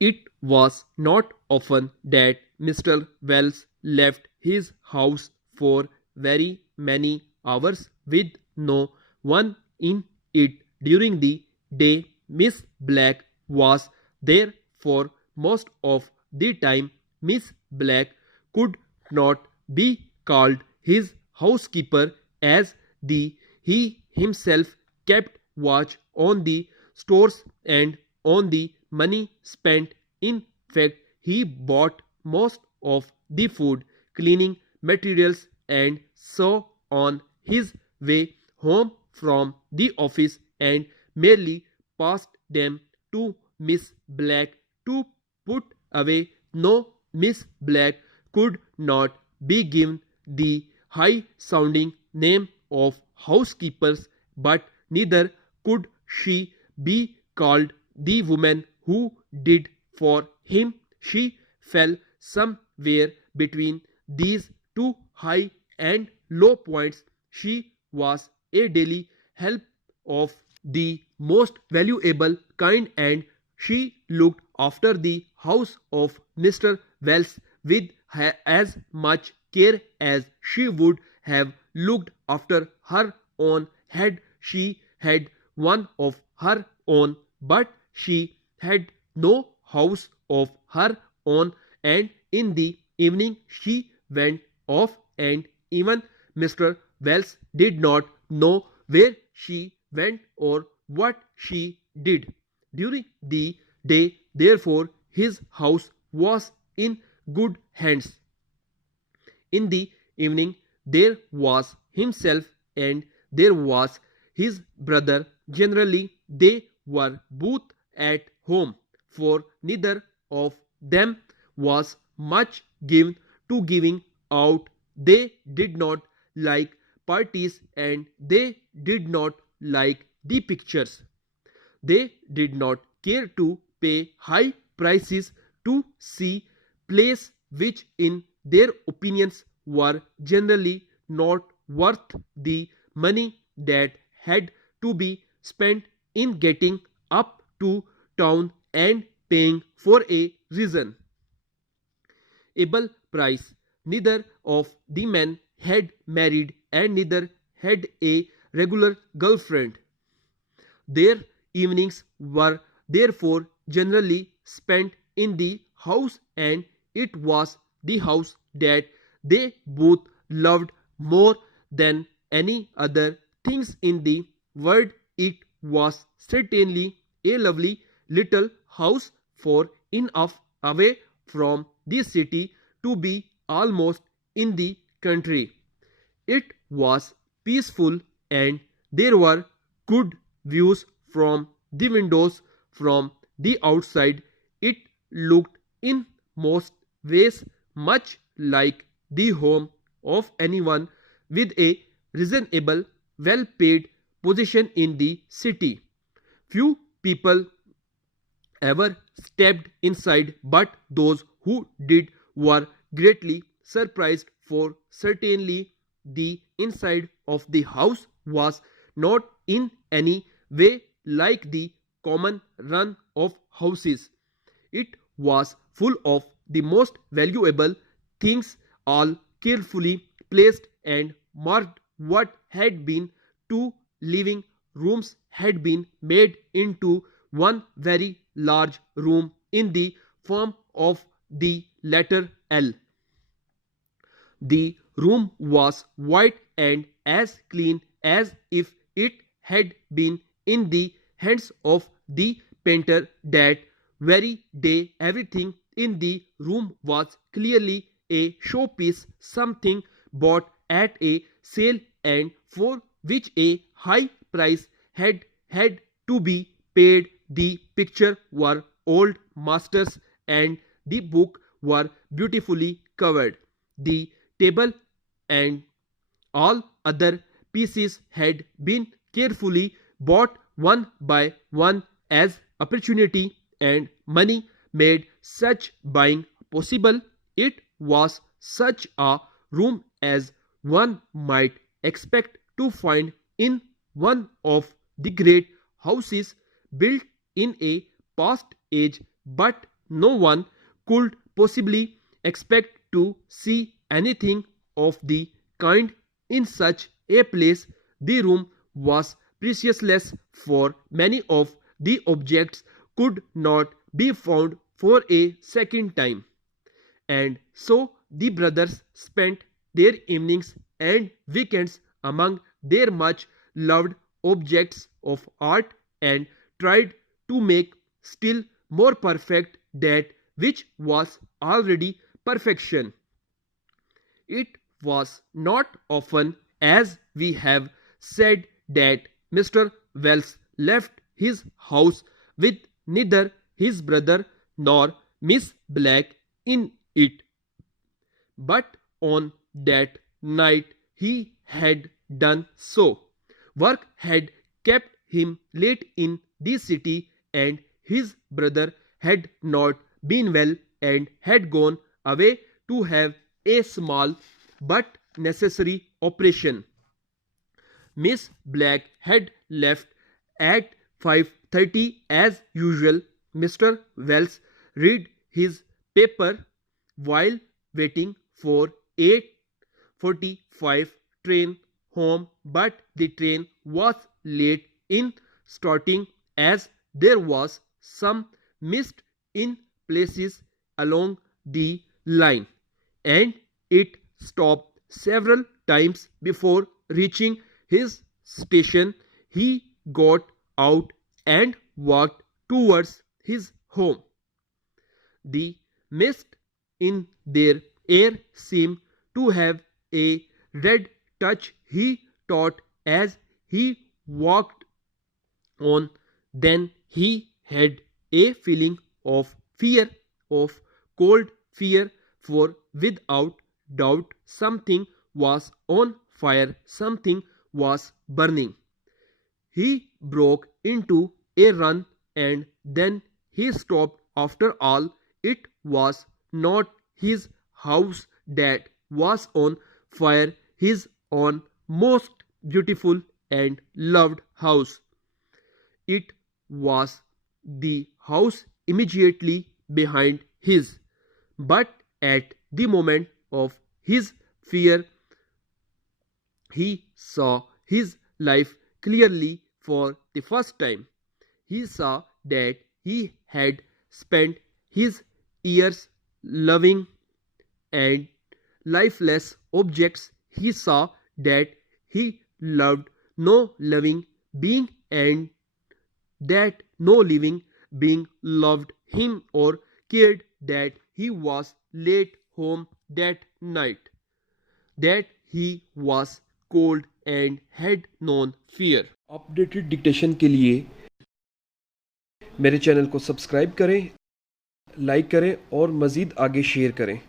It was not often that Mr. Wells left his house for very many hours with no one in it during the day. Miss Black was there for most of the time. Miss Black could not be called his housekeeper, as he himself kept watch on the stores and on the money spent. In fact, he bought most of the food, cleaning materials, and so on his way home from the office, and merely passed them to Miss Black to put away. No, Miss Black could not be given the high sounding name of housekeepers, but neither could she be called the woman who did for him. She fell somewhere between these two high and low points. She was a daily help of the most valuable kind, and she looked after the house of Mr. Wells with as much care as she would have looked after her own head. She had one of her own, but she had no house of her own, and in the evening she went off, and even Mr. Wells did not know where she went or what she did during the day. Therefore, his house was in good hands. In the evening, there was himself and there was his brother. Generally, they were both at home, for neither of them was much given to giving out. They did not like parties, and they did not like the pictures. They did not care to pay high prices to see plays which in their opinions were generally not worth the money that had to be spent in getting up to town and paying for a reasonable price. Neither of the men had married, and neither had a regular girlfriend. Their evenings were therefore generally spent in the house, and it was the house that they both loved more than any other things in the world. It was certainly a lovely little house, for enough away from the city to be almost in the country. It was peaceful, and there were good views from the windows. From the outside, it looked in most ways much like the home of anyone with a reasonable, well paid position in the city. Few people ever stepped inside, but those who did were greatly surprised, for certainly the inside of the house was not in any way like the common run of houses. It was full of the most valuable things, all carefully placed and marked. What had been two living rooms had been made into one very large room in the form of the letter L. The room was white and as clean as if it had been in the hands of the painter that very day. Everything in the room was clearly a showpiece, something bought at a sale and for which a high price had to be paid. The picture were old masters, and the book were beautifully covered. The table and all other pieces had been carefully bought one by one, as opportunity and money made such buying possible. It was such a room as one might expect to find in one of the great houses built in a past age, but no one could possibly expect to see anything of the kind in such a place. The room was priceless, for many of the objects could not be found for a second time. And so the brothers spent their evenings and weekends among their much loved objects of art and tried to make still more perfect that which was already perfection. It was not often, as we have said, that Mr. Wells left his house with neither his brother nor Miss Black in it. But on that night he had done so. Work had kept him late in the city, and his brother had not been well and had gone away to have a small but necessary operation. Miss Black had left at 5:30 as usual. Mr. Wells read his paper while waiting for 8:45 train home, but the train was late in starting as there was some mist in places along the line, and it stopped several times before reaching his station. He got out and walked towards his home. The mist in their air seemed to have a red touch, he thought, as he walked on. Then he had a feeling of fear, of cold fear, for without doubt something was on fire, something was burning. He broke into a run, and then he stopped. After all, it was not his house that was on fire, his own most beautiful and loved house. It was the house immediately behind his. But at the moment of his fear, he saw his life clearly for the first time. He saw that he had spent his years loving and lifeless objects. He saw that he loved no living being, and that no living being loved him or cared that he was late home that night, that he was cold and had known fear. Updated dictation के लिए मेरे channel को subscribe करें, like करें और मज़ीद आगे share करें।